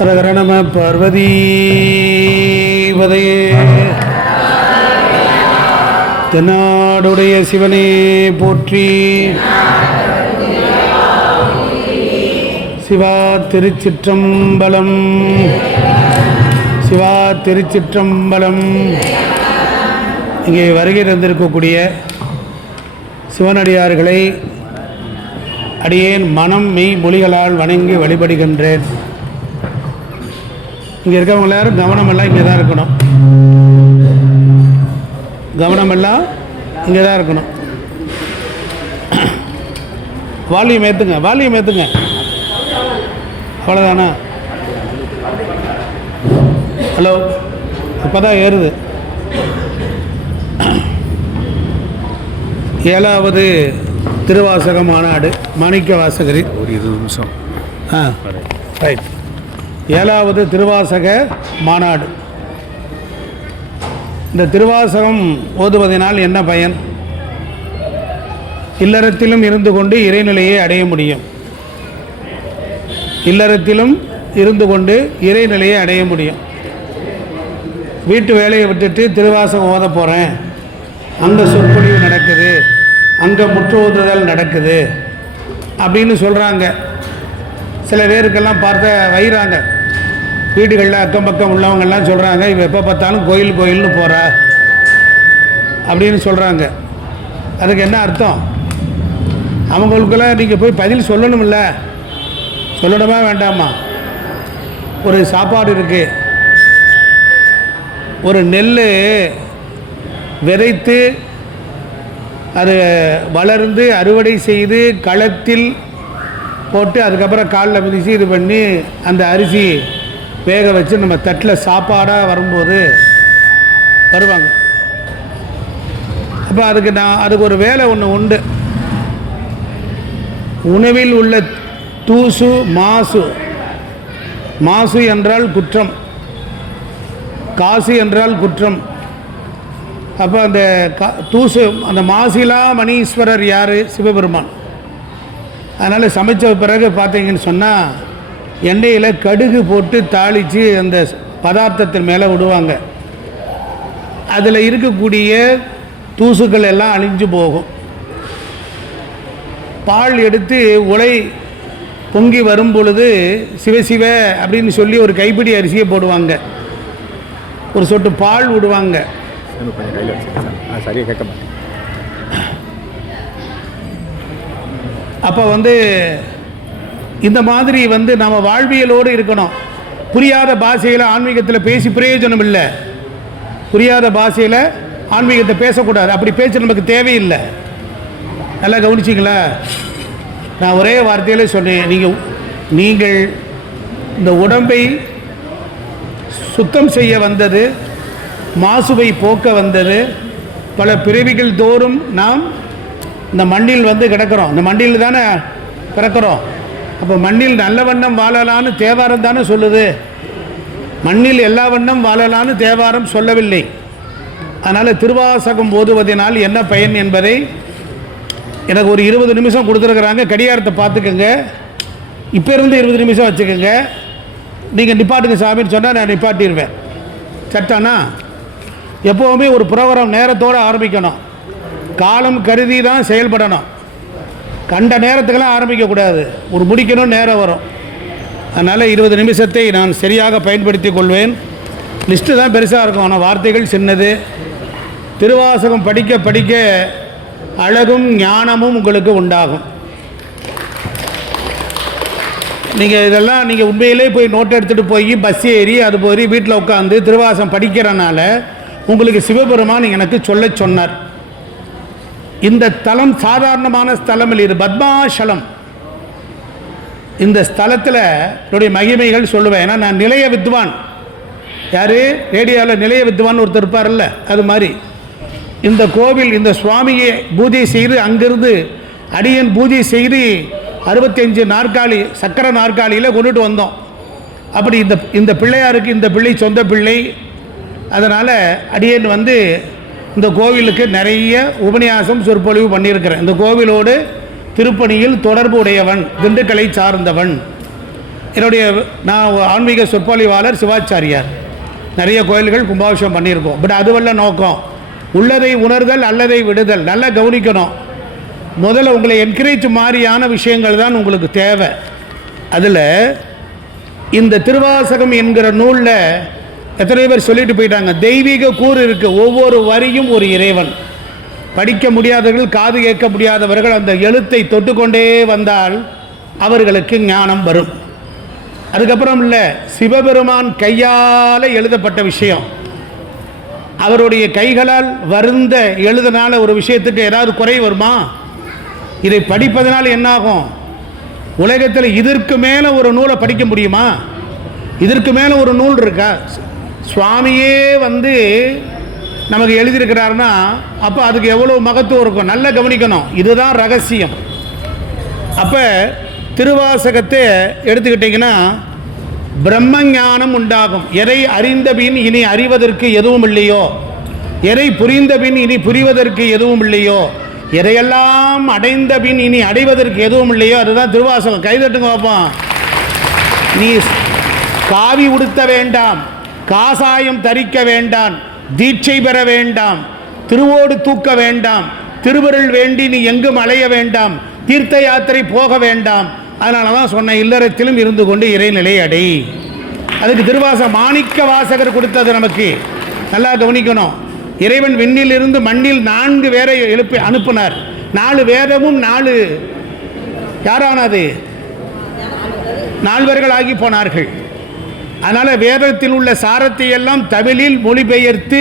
ஹரஹர நம பார்வதீபதையே. தென்னாடுடைய சிவனே போற்றி. சிவா திருச்சிற்றம்பலம், சிவா திருச்சிற்றம்பலம். இங்கே வருகை தந்திருக்கக்கூடிய சிவனடியார்களை அடியேன் மனம் மெய் மொழிகளால் வணங்கி வழிபடுகின்றேன். இங்கே இருக்கவங்க எல்லாரும் கவனமெல்லாம் இங்கே தான் இருக்கணும். கவனமெல்லாம் இங்கே தான் இருக்கணும். வால்யூம் ஏற்றுங்க, வால்யூம் ஏற்றுங்க. அவ்வளோதானா? ஹலோ, இப்போ தான் ஏறுது. 7வது திருவாசக மாநாடு மாணிக்க வாசகரின் ஒரு 20 நிமிஷம். ரைட். 7வது திருவாசக மாநாடு. இந்த திருவாசகம் ஓதுவதனால் என்ன பயன்? இல்லறத்திலும் இருந்து கொண்டு இறைநிலையை அடைய முடியும். இல்லறத்திலும் இருந்து கொண்டு இறைநிலையை அடைய முடியும். வீட்டு வேலையை விட்டுட்டு திருவாசகம் ஓத போகிறேன், அங்கே சொற்பொழிவு நடக்குது, அங்கே முற்றுவதுதல் நடக்குது அப்படின்னு சொல்கிறாங்க. சில பேருக்கெல்லாம் பார்த்த வைகிறாங்க. வீடுகளில் அக்கம் பக்கம் உள்ளவங்கெல்லாம் சொல்கிறாங்க, இவன் எப்போ பார்த்தாலும் கோயில்னு போகிறா அப்படின்னு சொல்கிறாங்க. அதுக்கு என்ன அர்த்தம்? அவங்களுக்கெல்லாம் நீங்கள் போய் பதில் சொல்லணுமில்ல? சொல்லணுமா வேண்டாமா? ஒரு சாப்பாடு இருக்குது. ஒரு நெல் விதைத்து அது வளர்ந்து அறுவடை செய்து களத்தில் போட்டு அதுக்கப்புறம் காலில் மிதித்து இது பண்ணி அந்த அரிசி வேக வச்சு நம்ம தட்டில் சாப்பாடாக வரும்போது வருவாங்க. அப்போ அதுக்கு ஒரு வேலை ஒன்று உண்டு. உணவில் உள்ள தூசு மாசு, மாசு என்றால் குற்றம், காசு என்றால் குற்றம். அப்போ அந்த தூசு, அந்த மாசிலா மணீஸ்வரர் யார்? சிவபெருமான். அதனால் சமைச்ச பிறகு பார்த்தீங்கன்னு சொன்னால் எண்ணெயில் கடுகு போட்டு தாளித்து அந்த பதார்த்தத்தின் மேலே விடுவாங்க. அதில் இருக்கக்கூடிய தூசுக்கள் எல்லாம் அழிஞ்சு போகும். பால் எடுத்து உலை பொங்கி வரும் பொழுது சிவசிவ அப்படின்னு சொல்லி ஒரு கைப்பிடி அரிசியை போடுவாங்க, ஒரு சொட்டு பால் விடுவாங்க. அப்போ இந்த மாதிரி நம்ம வாழ்வியலோடு இருக்கணும். புரியாத பாஷையில் ஆன்மீகத்தில் பேசி பிரயோஜனம் இல்லை. புரியாத பாஷையில் ஆன்மீகத்தை பேசக்கூடாது. அப்படி பேச்சு நமக்கு தேவையில்லை. நல்லா கவனிச்சிங்களா? நான் ஒரே வார்த்தையில் சொன்னேன். நீங்கள் இந்த உடம்பை சுத்தம் செய்ய வந்தது, மாசுவை போக்க வந்தது. பல பிறவிகள் தோறும் நாம் இந்த மண்ணில் கிடக்கிறோம். இந்த மண்ணில் தானே பிறக்கிறோம். அப்போ மண்ணில் நல்ல வண்ணம் வாழலான்னு தேவாரம் தானே சொல்லுது. மண்ணில் எல்லா வண்ணம் வாழலான்னு தேவாரம் சொல்லவில்லை. அதனால் திருவாசகம் ஓதுவதனால் என்ன பயன் என்பதை எனக்கு ஒரு 20 நிமிஷம் கொடுத்துருக்குறாங்க. கடிகாரத்தை பார்த்துக்கோங்க. இப்போ இருந்து 20 நிமிஷம் வச்சுக்கோங்க. நீங்கள் நிப்பாட்டுங்க சாமின்னு சொன்னால் நான் நிப்பாட்டிடுவேன். சட்டானா? எப்போவுமே ஒரு ப்ரோக்ராம் நேரத்தோடு ஆரம்பிக்கணும். காலம் கருதி தான் செயல்படணும். கண்ட நேரத்துக்கெல்லாம் ஆரம்பிக்கக்கூடாது. ஒரு முடிக்கணும் நேரம் வரும். அதனால் 20 நிமிஷத்தை நான் சரியாக பயன்படுத்தி கொள்வேன். லிஸ்ட்டு தான் பெருசாக இருக்கும், ஆனால் வார்த்தைகள் சின்னது. திருவாசகம் படிக்க படிக்க அழகும் ஞானமும் உங்களுக்கு உண்டாகும். நீங்கள் உண்மையிலே போய் நோட் எடுத்துகிட்டு போய் பஸ் ஏறி அது போய் வீட்டில் உட்காந்து திருவாசகம் படிக்கிறனால உங்களுக்கு சிவபெருமான் எனக்கு சொல்ல சொன்னார். இந்த தலம் சாதாரணமான ஸ்தலம் இல்லை, இது பத்மாசலம். இந்த ஸ்தலத்தில் என்னுடைய மகிமைகள் சொல்லுவேன். ஏன்னா நான் நிலைய வித்வான். யார்? ரேடியோவில் நிலைய வித்வான் ஒருத்தர் இருப்பார்ல, அது மாதிரி இந்த கோவில், இந்த சுவாமியை பூஜை செய்து அங்கிருந்து அடியன் பூஜை செய்து 65 நாற்காலி சக்கர நாற்காலியில் கொண்டுட்டு வந்தோம். அப்படி இந்த பிள்ளையாருக்கு இந்த பிள்ளை சொந்த பிள்ளை. அதனால் அடியன் இந்த கோவிலுக்கு நிறைய உபன்யாசம் சொற்பொழிவு பண்ணியிருக்கிறேன். இந்த கோவிலோடு திருப்பணியில் தொடர்பு உடையவன், திண்டுக்கலை சார்ந்தவன். நான் ஆன்மீக சொற்பொழிவாளர் சிவாச்சாரியார். நிறைய கோயில்கள் கும்பாபிஷேகம் பண்ணியிருக்கோம். பட் அதுவல்ல நோக்கம். உள்ளதை உணர்தல், அல்லதை விடுதல். நல்லா கவனிக்கணும். முதல்ல உங்களை என்கரேஜ் மாதிரியான விஷயங்கள் தான் உங்களுக்கு தேவை. அதில் இந்த திருவாசகம் என்கிற நூலில் எத்தனை பேர் சொல்லிட்டு போயிட்டாங்க, தெய்வீக கூறு இருக்குது. ஒவ்வொரு வரியும் ஒரு இறைவன். படிக்க முடியாதவர்கள், காது கேட்க முடியாதவர்கள் அந்த எழுத்தை தொட்டுக்கொண்டே வந்தால் அவர்களுக்கு ஞானம் வரும். அதுக்கப்புறம் இல்லை, சிவபெருமான் கையால் எழுதப்பட்ட விஷயம். அவருடைய கைகளால் வருந்த எழுதினால ஒரு விஷயத்துக்கு ஏதாவது குறை வருமா? இதை படிப்பதனால் என்னாகும்? உலகத்தில் இதற்கு மேலே ஒரு நூலை படிக்க முடியுமா? இதற்கு மேலே ஒரு நூல் இருக்கா? சுவாமியே நமக்கு எழுதியிருக்கிறாருன்னா அப்போ அதுக்கு எவ்வளோ மகத்துவம் இருக்கும். நல்லா கவனிக்கணும். இதுதான் ரகசியம். அப்போ திருவாசகத்தை எடுத்துக்கிட்டிங்கன்னா பிரம்மஞானம் உண்டாகும். எதை அறிந்த பின் இனி அறிவதற்கு எதுவும் இல்லையோ, எதை புரிந்த பின் இனி புரிவதற்கு எதுவும் இல்லையோ, எதையெல்லாம் அடைந்த பின் இனி அடைவதற்கு எதுவும் இல்லையோ, அதுதான் திருவாசகம். கைதட்டுங்க பார்ப்போம். நீ காவி உடுத்த வேண்டாம், காசாயம் தரிக்க வேண்டாம், தீட்சை பெற வேண்டாம், திருவோடு தூக்க வேண்டாம், திருவருள் வேண்டி நீ எங்கும் அலைய வேண்டாம், தீர்த்த யாத்திரை போக வேண்டாம். அதனால தான் சொன்ன, இல்லறத்திலும் இருந்து கொண்டு இறைநிலை அடை. அதுக்கு திருவாசகம் மாணிக்க வாசகர் கொடுத்தது நமக்கு. நல்லா கவனிக்கணும். இறைவன் விண்ணில் இருந்து மண்ணில் 4 பேரை எழுப்பி அனுப்பினார். 4 வேதமும் 4 யாரானது 4 ஆகி போனார்கள். அதனால் வேதத்தில் உள்ள சாரத்தை எல்லாம் தமிழில் மொழிபெயர்த்து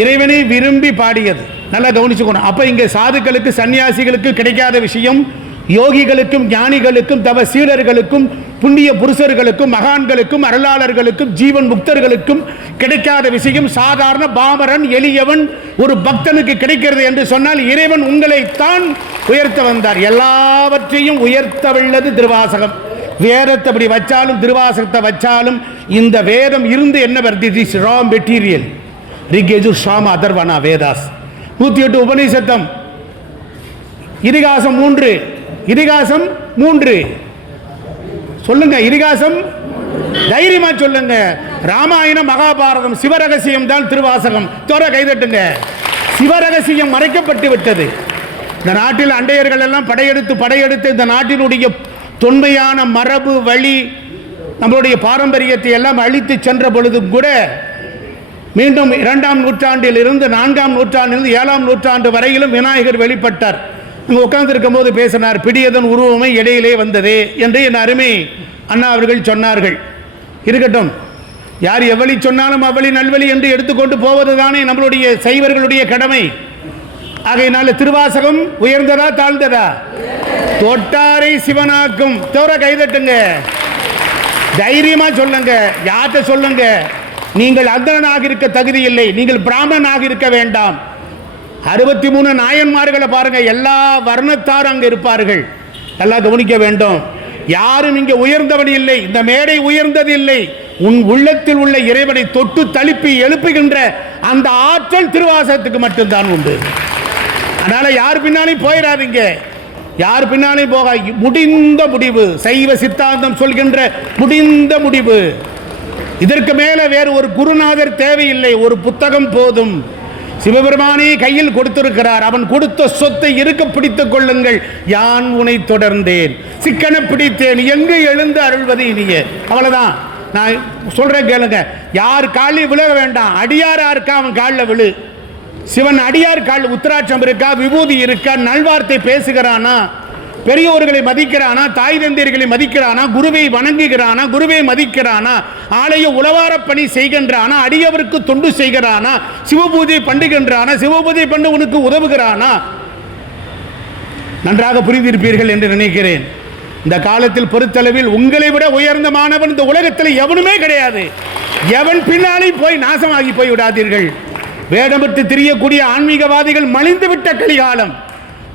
இறைவனை விரும்பி பாடியது. நல்லா கவனிச்சுக்கணும். அப்போ இங்கே சாதுக்களுக்கு, சன்னியாசிகளுக்கு கிடைக்காத விஷயம், யோகிகளுக்கும் ஞானிகளுக்கும் தவ சீடர்களுக்கும் புண்ணிய புருஷர்களுக்கும் மகான்களுக்கும் அருளாளர்களுக்கும் ஜீவன் முக்தர்களுக்கும் கிடைக்காத விஷயம் சாதாரண பாமரன் எளியவன் ஒரு பக்தனுக்கு கிடைக்கிறது என்று சொன்னால் இறைவன் உங்களைத்தான் உயர்த்த வந்தார். எல்லாவற்றையும் உயர்த்தவுள்ளது திருவாசகம். வேதத்தை அப்படி வச்சாலும் திருவாசகத்தை வச்சாலும் இந்த வேதம் இருந்து என்ன வருது? It is raw material. Rig Yaju Sama Atharvana Vedas 108 உபநிஷத்தம். இதிகாசம் 3. இதிகாசம் 3 சொல்லுங்க. இதிகாசம் தைரியமா சொல்லுங்க. ராமாயணம் மகாபாரதம் சிவரகசியம் தான் திருவாசகம். தோற கைதட்டுங்க. சிவரகசியம் மறைக்கப்பட்டு விட்டது. இந்த நாட்டில் அண்டையர்கள் எல்லாம் படையெடுத்து இந்த நாட்டினுடைய தொன்மையான மரபு வழி நம்மளுடைய பாரம்பரியத்தை எல்லாம் அழித்து சென்ற பொழுதும் கூட மீண்டும் 2ஆம் நூற்றாண்டில் இருந்து 4ஆம் நூற்றாண்டிலிருந்து 7ஆம் நூற்றாண்டு வரையிலும் விநாயகர் வெளிப்பட்டார். இங்கே உட்கார்ந்து இருக்கும் போது பேசினார், பிடியதன் உருவமை இடையிலே வந்தது என்று என் அருமை அண்ணா அவர்கள் சொன்னார்கள். இருக்கட்டும், யார் எவ்வளி சொன்னாலும் அவ்வளி நல்வழி என்று எடுத்துக்கொண்டு போவது தானே நம்மளுடைய சைவர்களுடைய கடமை. ஆகையினால திருவாசகம் உயர்ந்ததா தாழ்ந்ததா? தொட்டாரை சிவனாக்கும். தவிர கைதட்டுங்க. தைரியமா சொல்லுங்க. யார்கிட்ட சொல்லுங்க? நீங்கள் அந்தணனாக இருக்க தகுதி இல்லை, நீங்கள் பிராமணனாக இருக்க வேண்டாம். 63 நாயன்மார்களை பாருங்க, எல்லா வர்ணத்தாரும் அங்கே இருப்பார்கள். எல்லாம் கவனிக்க வேண்டும். யாரும் இங்கே உயர்ந்தவன் இல்லை, இந்த மேடை உயர்ந்தது இல்லை. உன் உள்ளத்தில் உள்ள இறைவனை தொட்டு தழுப்பி எழுப்புகின்ற அந்த ஆற்றல் திருவாசகத்துக்கு மட்டும்தான் உண்டு. அதனால யார் பின்னாலையும் போயிடாதீங்க. யார் பின்னாலையும் போக முடிந்த முடிவு. சைவ சித்தாந்தம் சொல்கின்ற முடிந்த முடிவு. இதற்கு மேல வேறு ஒரு குருநாதர் தேவையில்லை. ஒரு புத்தகம் போதும். சிவபெருமானே கையில் கொடுத்திருக்கிறார். அவன் கொடுத்த சொத்தை இருக்க பிடித்துக் கொள்ளுங்கள். யான் உனை தொடர்ந்தேன், சிக்கன பிடித்தேன், எங்கு எழுந்து அருள்வது இனியே. அவ்வளவுதான். நான் சொல்றேன் கேளுங்க. யார் காலில் விழ வேண்டாம். அடியாரா இருக்கா அவன் காலில் விழு. சிவன் அடியார் காலில் உத்திராட்சம் இருக்கா, விபூதி இருக்கா, நல்வார்த்தை பேசுகிறானா, பெரியோர்களை மதிக்கிறானா, தாய் தந்தையர்களை மதிக்கிறானா, குருவை வணங்குகிறானா, குருவை மதிக்கிறானா, ஆலய உளவார பணி செய்கின்றானா, அடியவருக்கு தொண்டு செய்கிறானா, சிவபூஜை பண்ணுகின்றானா, சிவபூஜை பண்ண உனக்கு உதவுகிறானா? நன்றாக புரிந்திருப்பீர்கள் என்று நினைக்கிறேன். இந்த காலத்தில் பொறுத்தளவில் உங்களை விட உயர்ந்த மாணவன் இந்த உலகத்தில் எவனுமே கிடையாது. எவன் பின்னாலே போய் நாசமாகி போய் விடாதீர்கள். வேடமிட்டு திரியக்கூடிய ஆன்மீகவாதிகள் மலிந்துவிட்ட கலிகாலம்.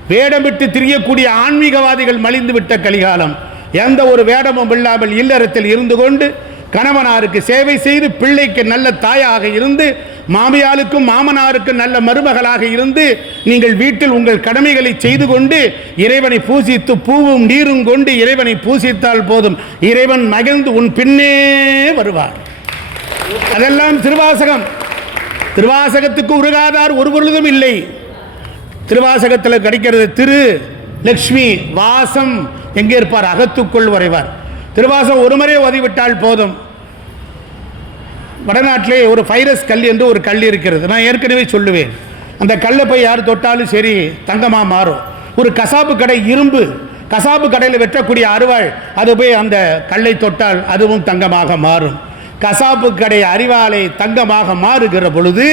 வேடமிட்டு திரியக்கூடிய ஆன்மீகவாதிகள் மலிந்துவிட்ட கலிகாலம். எந்த ஒரு வேடமும் இல்லாமல் இல்லறத்தில் இருந்து கொண்டு கணவனாருக்கு சேவை செய்து பிள்ளைக்கு நல்ல தாயாக இருந்து மாமியாருக்கும் மாமனாருக்கும் நல்ல மருமகளாக இருந்து நீங்கள் வீட்டில் உங்கள் கடமைகளை செய்து கொண்டு இறைவனை பூசித்து பூவும் நீரும் கொண்டு இறைவனை பூசித்தால் போதும், இறைவன் மகிழ்ந்து உன் பின்னே வருவார். அதெல்லாம் திருவாசகம். திருவாசகத்துக்கு உருகாதார் ஒரு பொழுதும் இல்லை. திருவாசகத்தில் கிடைக்கிறது திரு லட்சுமி வாசம் எங்கே இருப்பார்? அகத்துக்குள் வரைவார். திருவாசகம் ஒரு முறை ஓதிவிட்டால் போதும். வடநாட்டிலே ஒரு ஃபைரஸ் கல் என்று ஒரு கல் இருக்கிறது. நான் ஏற்கனவே சொல்லுவேன், அந்த கல்லை போய் யார் தொட்டாலும் சரி தங்கமாக மாறும். ஒரு கசாப்பு கடை இரும்பு, கசாப்பு கடையில் வெட்டக்கூடிய அருவாள், அது போய் அந்த கல்லை தொட்டால் அதுவும் தங்கமாக மாறும். கசாப்பு கடை அறிவாலை தங்கமாக மாறுகிற பொழுது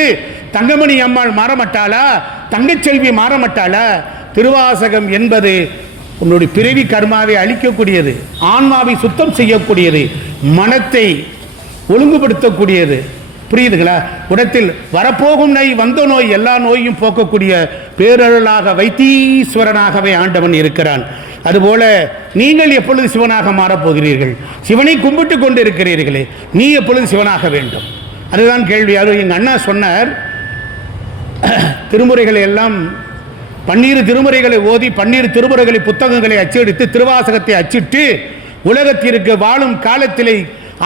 தங்கமணி அம்மாள் மாறமாட்டாளா? தங்கச்செல்வி மாறமாட்டாளா? திருவாசகம் என்பது உன்னுடைய பிறவி கர்மாவை அழிக்கக்கூடியது, ஆன்மாவை சுத்தம் செய்யக்கூடியது, மனத்தை ஒழுங்குபடுத்தக்கூடியது. புரியுதுங்களா? உடத்தில் வரப்போகும் நோய் வந்த நோய் எல்லா நோயும் போக்கக்கூடிய பேரருளாக வைத்தீஸ்வரனாகவே ஆண்டவன் இருக்கிறான். அதுபோல நீங்கள் எப்பொழுது சிவனாக மாறப்போகிறீர்கள்? சிவனை கும்பிட்டு கொண்டு இருக்கிறீர்களே, நீ எப்பொழுது சிவனாக வேண்டும்? அதுதான் கேள்வி. அது எங்கள் அண்ணா சொன்னார், திருமுறைகளை எல்லாம் 12 திருமுறைகளை ஓதி 12 திருமுறைகளை புத்தகங்களை அச்சடித்து திருவாசகத்தை அச்சிட்டு உலகத்திற்கு வாழும் காலத்திலே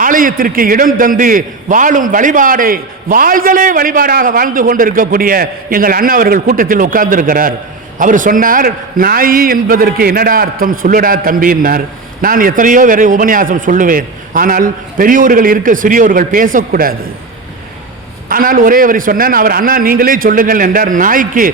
ஆலயத்திற்கு இடம் தந்து வாழும் வழிபாடை வாழ்தலே வழிபாடாக வாழ்ந்து கொண்டிருக்கக்கூடிய எங்கள் அண்ணா அவர்கள் கூட்டத்தில் உட்கார்ந்திருக்கிறார். அவர் சொன்னார், நாயி என்பதற்கு என்னடா அர்த்தம் சொல்லுடா தம்பின்னார். நான் எத்தனையோ வேறு உபன்யாசம் சொல்லுவேன், ஆனால் பெரியோர்கள் இருக்க சிறியோர்கள் பேசக்கூடாது. ஆனால் ஒரே வரி சொன்னேன். அவர் அண்ணா நீங்களே சொல்லுங்கள் என்றார். நாய்க்கு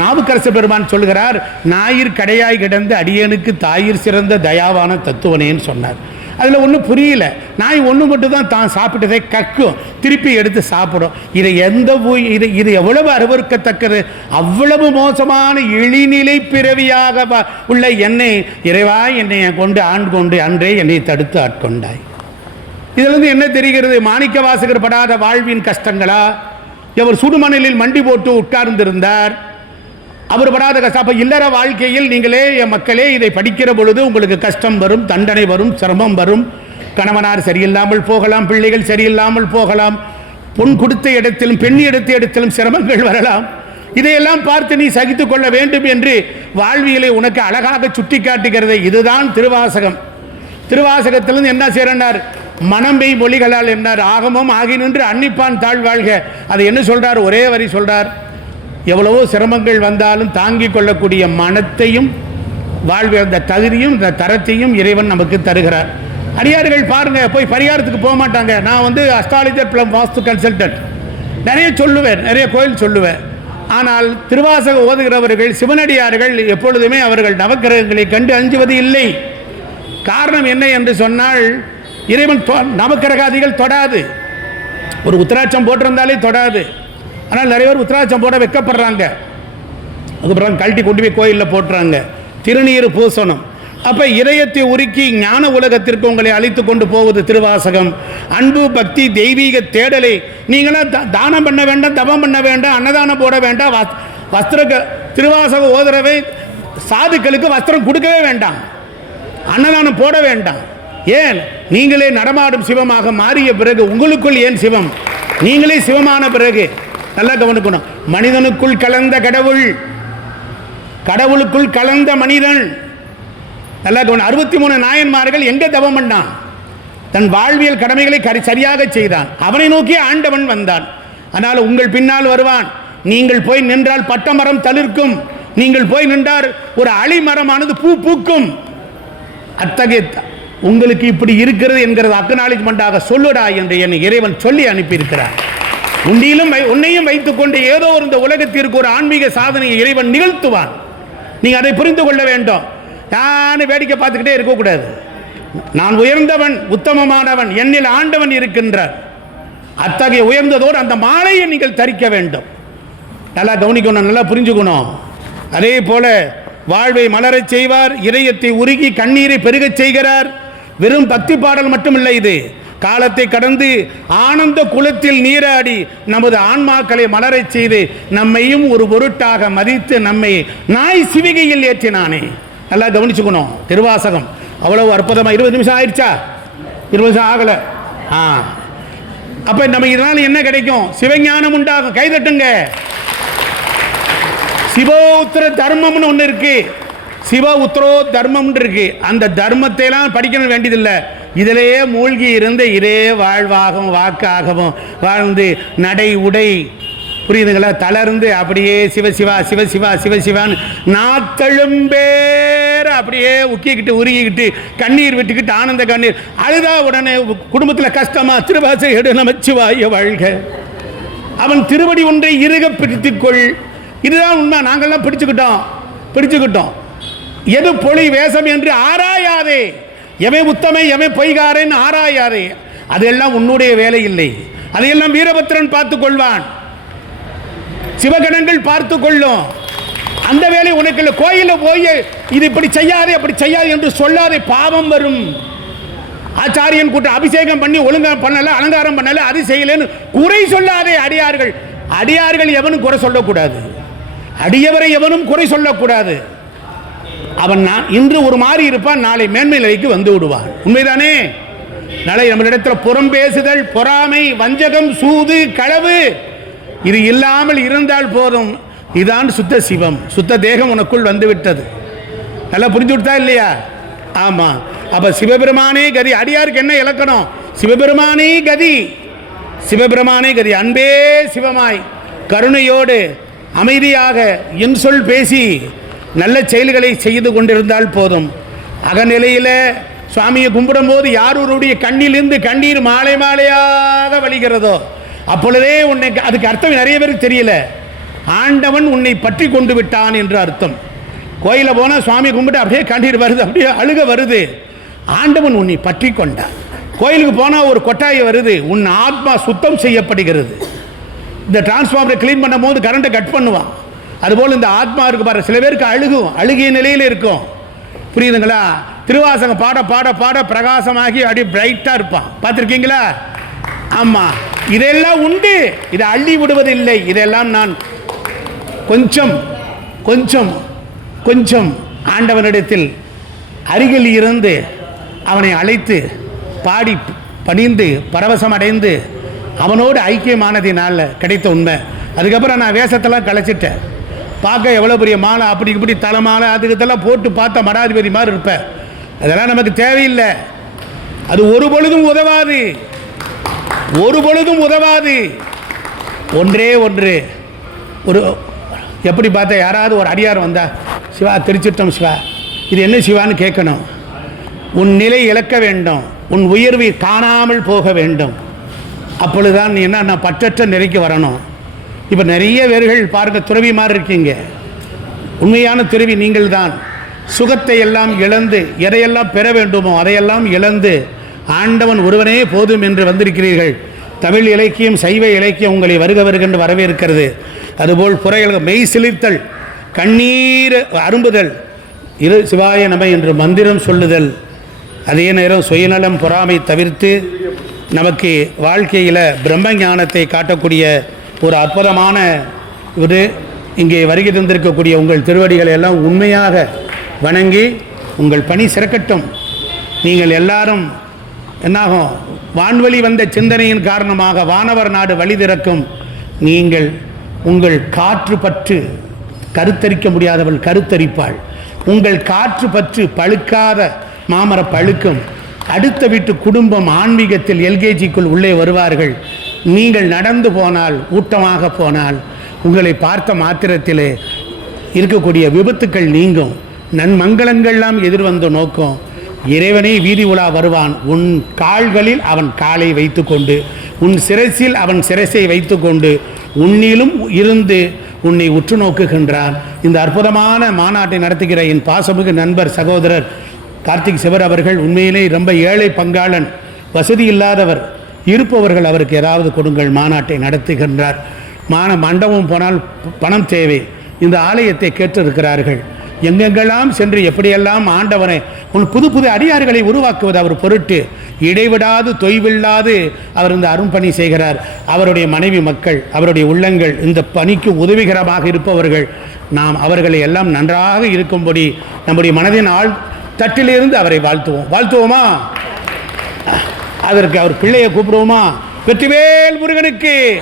நாவுக்கரசு பெருமான் சொல்லுகிறார், ஞாயிற் கடையாய் கிடந்த அடியனுக்கு தாயிற் சிறந்த தயாவான தத்துவனேன்னு சொன்னார். அதில் ஒன்றும் புரியல. நாய் ஒன்று மட்டும் தான் சாப்பிட்டதை கக்கும், திருப்பி எடுத்து சாப்பிடும். இதை இது எவ்வளவு அருவருக்கத்தக்கது! அவ்வளவு மோசமான இழிநிலை பிறவியாக உள்ள என்னை இறைவா என்னை கொண்டு ஆண்கொண்டு அன்றே என்னை தடுத்து ஆட்கொண்டாய். இதிலிருந்து என்ன தெரிகிறது? மாணிக்க வாசகர் படாத வாழ்வின் கஷ்டங்களா? அவர் சுடுமணலில் மண்டி போட்டு உட்கார்ந்திருந்தார், அவர் படாத கஷ்டம். அப்போ இல்லற வாழ்க்கையில் நீங்களே என் மக்களே இதை படிக்கிற பொழுது உங்களுக்கு கஷ்டம் வரும், தண்டனை வரும், சிரமம் வரும். கணவனார் சரியில்லாமல் போகலாம், பிள்ளைகள் சரியில்லாமல் போகலாம், பொன் கொடுத்த இடத்திலும் பெண் எடுத்த இடத்திலும் சிரமங்கள் வரலாம். இதையெல்லாம் பார்த்து நீ சகித்து கொள்ள வேண்டும் என்று வாழ்வியலை உனக்கு அழகாக சுட்டி காட்டுகிறது. இதுதான் திருவாசகம். திருவாசகத்திலிருந்து என்ன செய்யறார்? மனம்பை மொழிகளால் என்னார்? ஆகமும் ஆகி நின்று அன்னிப்பான் தாழ்வாழ்க. அது என்ன சொல்றார்? ஒரே வரி சொல்றார், எவ்வளவோ சிரமங்கள் வந்தாலும் தாங்கிக் கொள்ளக்கூடிய மனத்தையும் வாழ்வு அந்த தகுதியும் இந்த தரத்தையும் இறைவன் நமக்கு தருகிறார். அடியார்கள் பாருங்க, போய் பரிகாரத்துக்கு போக மாட்டாங்க. நான் அஸ்ட்ராலஜர் ப்ளம் வாஸ்து கன்சல்டன்ட் நிறைய சொல்லுவேன், நிறைய கோயில் சொல்லுவேன். ஆனால் திருவாசகம் ஓதுகிறவர்கள் சிவனடியார்கள் எப்பொழுதுமே அவர்கள் நவக்கிரகங்களை கண்டு அஞ்சுவது இல்லை. காரணம் என்ன என்று சொன்னால், இறைவன் நவக்கிரகாதிகள் தொடாது. ஒரு உத்திராட்சம் போட்டிருந்தாலே தொடாது. ஆனால் நிறைய பேர் உத்திராட்சம் போட வைக்கப்படுறாங்க, அதுக்கப்புறம் கழட்டி கொண்டு போய் கோயிலில் போட்டுறாங்க. திருநீர் பூசணும். அப்போ இதயத்தை உருக்கி ஞான உலகத்திற்கு உங்களை அழைத்து கொண்டு போவது திருவாசகம். அன்பு பக்தி தெய்வீக தேடலை நீங்களாம் தானம் பண்ண வேண்டாம், தபம் பண்ண வேண்டாம், அன்னதானம் போட வேண்டாம், திருவாசகம் ஓதுறவை சாதுக்களுக்கு வஸ்திரம் கொடுக்கவே வேண்டாம், அன்னதானம் போட வேண்டாம். ஏன்? நீங்களே நடமாடும் சிவமாக மாறிய பிறகு உங்களுக்குள் ஏன் சிவம்? நீங்களே சிவமான பிறகு நல்லா கவனிக்கணும். மனிதனுக்குள் கலந்த கடவுள், கடவுளுக்குள் கலந்த மனிதன். நல்லா கவனம். 63 நாயன்மார்கள் எங்க தவம் பண்ணான்? தன் வாழ்வியல் கடமைகளை சரியாக செய்தான். அவனை நோக்கி ஆண்டவன் வந்தான். அதனால் உங்கள் பின்னால் வருவான். நீங்கள் போய் நின்றால் பட்டமரம் தளிர்க்கும், நீங்கள் போய் நின்றால் ஒரு அழிமரமானது பூ பூக்கும். அத்தகைய உங்களுக்கு இப்படி இருக்கிறது என்கிறது அக்னாலஜ்மெண்டாக சொல்லுடா என்று என்னை இறைவன் சொல்லி அனுப்பியிருக்கிறார். உன்னையும் வைத்துக் கொண்டு ஏதோ இந்த உலகத்திற்கு ஒரு ஆன்மீக சாதனையை இறைவன் நிகழ்த்துவான். நீங்க அதை புரிந்து கொள்ள வேண்டும். நான் வேடிக்கை பார்த்துக்கிட்டே இருக்கக்கூடாது. நான் உயர்ந்தவன், உத்தமமானவன், என்னில் ஆண்டவன் இருக்கின்றார். அத்தகைய உயர்ந்ததோடு அந்த மாலையை நீங்கள் தரிக்க வேண்டும். நல்லா கவனிக்கணும், நல்லா புரிஞ்சுக்கணும். அதே போல வாழ்வை மலரச் செய்வார், இதயத்தை உருகி கண்ணீரை பெருகச் செய்கிறார். வெறும் பக்தி பாடல் மட்டுமில்லை, இது காலத்தை கடந்து ஆனந்த குளத்தில் நீராடி நமது ஆன்மாக்களை மலரச் செய்து நம்மையும் ஒரு பொருட்டாக மதித்து நம்மை நாய் சிவிகையில் ஏற்றினானே. நல்லா கவனிச்சுக்கணும். திருவாசகம் அவ்வளவு அற்புதமாக. 20 நிமிஷம் ஆயிடுச்சா? 20 நிமிஷம் ஆகலை. அப்ப நம்ம இதனால என்ன கிடைக்கும்? சிவஞானம் உண்டாகும். கைதட்டுங்க. சிவோத்திர தர்மம்னு ஒன்று இருக்கு. சிவ உத்தரோ தர்மம் இருக்கு. அந்த தர்மத்தை எல்லாம் படிக்கணும் வேண்டியதில்லை. இதிலேயே மூழ்கி இருந்து இதே வாழ்வாகவும் வாக்காகவும் வாழ்ந்து நடை உடை புரியுதுங்களா தளர்ந்து அப்படியே சிவசிவா சிவசிவா சிவசிவான்னு நாத்தெழும்பேர் அப்படியே உக்கிக்கிட்டு உருகிக்கிட்டு கண்ணீர் விட்டுக்கிட்டு ஆனந்த கண்ணீர் அழுதா உடனே குடும்பத்தில் கஷ்டமா திருவாசை எடு நமச்சிவாய வாழ்க. அவன் திருவடி ஒன்றை இறுக பிடித்துக்கொள். இதுதான் உண்மை. நாங்கள்லாம் பிடிச்சுக்கிட்டோம். எது பொழி வேஷம் என்று ஆராயாதே. எவன் உத்தமை எவன் பொய்காரன் ஆராயாதே. அதெல்லாம் உன்னுடைய வேலை இல்லை. அதையெல்லாம் வீரபத்திரன் பார்த்துக் கொள்வான். சிவகணங்கள் பார்த்து கொள்ளும். அந்த வேலை உனக்கு இல்லை. கோயிலில் போய் இது இப்படி செய்யாதே அப்படி செய்யாது என்று சொல்லாதே, பாவம் வரும். ஆச்சாரியன் கூட்டம் அபிஷேகம் பண்ணி ஒழுங்கா பண்ணல, அலங்காரம் பண்ணல, அது செய்யலன்னு குறை சொல்லாதே. அடியார்கள் எவனும் குறை சொல்லக்கூடாது. அடியவரை எவனும் குறை சொல்லக்கூடாது. அவன் இன்று ஒரு மாதிரி இருப்பான், நாளை மேன்மை நிலைக்கு வந்து விடுவான். உண்மைதானே? நாளை நம்மளிடத்தில் புறம் பேசுதல், பொறாமை, வஞ்சகம், சூது, களவு இது இல்லாமல் இருந்தால் போதும். இதான் சுத்த சிவம். சுத்த தேகம் உனக்குள் வந்து விட்டது. நல்லா புரிஞ்சு விட்டா இல்லையா? ஆமா. அப்ப சிவபெருமானே கதி. அடியாருக்கு என்ன இலக்கணம்? சிவபெருமானே கதி. சிவபெருமானே கதி. அன்பே சிவமாய் கருணையோடு அமைதியாக என் சொல் பேசி நல்ல செயல்களை செய்து கொண்டிருந்தால் போதும். அகநிலையில் சுவாமியை கும்பிடும் போது யாருடைய கண்ணிலிருந்து கண்ணீர் மாலை மாலையாக வழிகிறதோ அப்பொழுதே உன்னை, அதுக்கு அர்த்தம் நிறைய பேருக்கு தெரியல, ஆண்டவன் உன்னை பற்றி கொண்டு விட்டான் என்று அர்த்தம். கோயிலில் போனால் சுவாமி கும்பிட்டு அப்படியே கண்ணீர் வருது, அப்படியே அழுக வருது. ஆண்டவன் உன்னை பற்றி கொண்டான். கோயிலுக்கு போனால் ஒரு கொட்டாய் வருது, உன் ஆத்மா சுத்தம் செய்யப்படுகிறது. இந்த டிரான்ஸ்ஃபார்மரை கிளீன் பண்ணும் போது கரண்ட்டை கட் பண்ணுவான். அதுபோல் இந்த ஆத்மா இருக்கு பாரு, சில பேருக்கு அழுகிய நிலையில் இருக்கும். புரியுதுங்களா? திருவாசகம் பாட பாட பாட பிரகாசமாகி அப்படியே பிரைட்டாக இருப்பான். பார்த்துருக்கீங்களா? ஆமாம். இதெல்லாம் உண்டு. இதை அள்ளி விடுவதில்லை. இதெல்லாம் நான் கொஞ்சம் கொஞ்சம் கொஞ்சம் ஆண்டவனிடத்தில் அருகில் இருந்து அவனை அழைத்து பாடி பணிந்து பரவசம் அடைந்து அவனோடு ஐக்கியமானதினால் கிடைத்த உண்மை. அதுக்கப்புறம் நான் வேஷத்தெல்லாம் கலைச்சிட்டேன். பார்க்க எவ்வளோ பெரிய மாலை, அப்படி இப்படி தலை மாலை அதுக்கெல்லாம் போட்டு பார்த்தா மடாதிபதி மாதிரி இருப்பேன். அதெல்லாம் நமக்கு தேவையில்லை. அது ஒரு பொழுதும் உதவாது. ஒன்றே ஒன்று. ஒரு எப்படி பார்த்தா யாராவது ஒரு அடியார் வந்தா, சிவா திருச்சிட்டம் சிவா, இது என்ன சிவான்னு கேட்கணும். உன் நிலை இழக்க வேண்டும், உன் உயர்வை காணாமல் போக வேண்டும். அப்பொழுதுதான் நீ என்ன பற்றற்ற நிலைக்கு வரணும். இப்போ நிறைய பேர்கள் பாருங்க, துறவி மாதிரி இருக்கீங்க. உண்மையான துறவி நீங்கள் தான். சுகத்தை எல்லாம் இழந்து எதையெல்லாம் பெற வேண்டுமோ அதையெல்லாம் இழந்து ஆண்டவன் ஒருவனே போதும் என்று வந்திருக்கிறீர்கள். தமிழ் இலக்கியம், சைவ இலக்கியம் உங்களை வருக வருகென்று வரவேற்கிறது. அதுபோல் புறைகள் மெய் சிலிர்த்தல், கண்ணீர் அரும்புதல், இரு சிவாய நம என்று மந்திரம் சொல்லுதல், அதே நேரம் சுயநலம் பொறாமை தவிர்த்து நமக்கு வாழ்க்கையில் பிரம்ம ஞானத்தை காட்டக்கூடிய ஒரு அற்புதமான ஒரு இங்கே வருகை தந்திருக்கக்கூடிய உங்கள் திருவடிகளை எல்லாம் உண்மையாக வணங்கி உங்கள் பணி சிறக்கட்டும். நீங்கள் எல்லாரும் என்னாகும், வான்வழி வந்த சிந்தனையின் காரணமாக வானவர் நாடு வழி திறக்கும். நீங்கள் உங்கள் காற்று பற்று கருத்தரிக்க முடியாதவள் கருத்தரிப்பாள். உங்கள் காற்று பற்று பழுக்காத மாமர பழுக்கும். அடுத்த வீட்டு குடும்பம் ஆன்மீகத்தில் எல்கேஜிக்குள் உள்ளே வருவார்கள். நீங்கள் நடந்து போனால், ஊட்டமாக போனால், உங்களை பார்த்த மாத்திரத்திலே இருக்கக்கூடிய விபத்துக்கள் நீங்கும். நன்மங்களங்கள்லாம் எதிர்வந்து நோக்கும். இறைவனே வீதி உலா வருவான். உன் கால்களில் அவன் காலை வைத்து கொண்டு, உன் சிரசில் அவன் சிரசை வைத்து கொண்டு, உன்னிலும் இருந்து உன்னை உற்று நோக்குகின்றான். இந்த அற்புதமான மாநாட்டை நடத்துகிற என் பாசமிகு நண்பர் சகோதரர் கார்த்திக் சிவர் அவர்கள் உண்மையிலே ரொம்ப ஏழை பங்காளன், வசதி இல்லாதவர். இருப்பவர்கள் அவருக்கு ஏதாவது கொடுங்கள். மாநாட்டை நடத்துகின்றார். மண்டபம் போனால் பணம் தேவை. இந்த ஆலயத்தை கேட்டிருக்கிறார்கள். எங்கெங்கெல்லாம் சென்று எப்படியெல்லாம் ஆண்டவனை புது புது அடியார்களை உருவாக்குவது அவர் பொருட்டு இடைவிடாது தொய்வில்லாது அவர் இந்த அரும்பணி செய்கிறார். அவருடைய மனைவி மக்கள், அவருடைய உள்ளங்கள் இந்த பணிக்கு உதவிகரமாக இருப்பவர்கள். நாம் அவர்களை எல்லாம் நன்றாக இருக்கும்படி நம்முடைய மனதின் தட்டிலிருந்து அவரை வாழ்த்துவோமா? அதற்கு அவர் பிள்ளையை கூப்பிடுவோமா? வெற்றிவேல் முருகனுக்கு,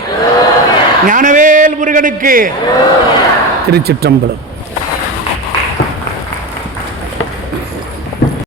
ஞானவேல் முருகனுக்கு. திருச்சிற்றம்பலம்.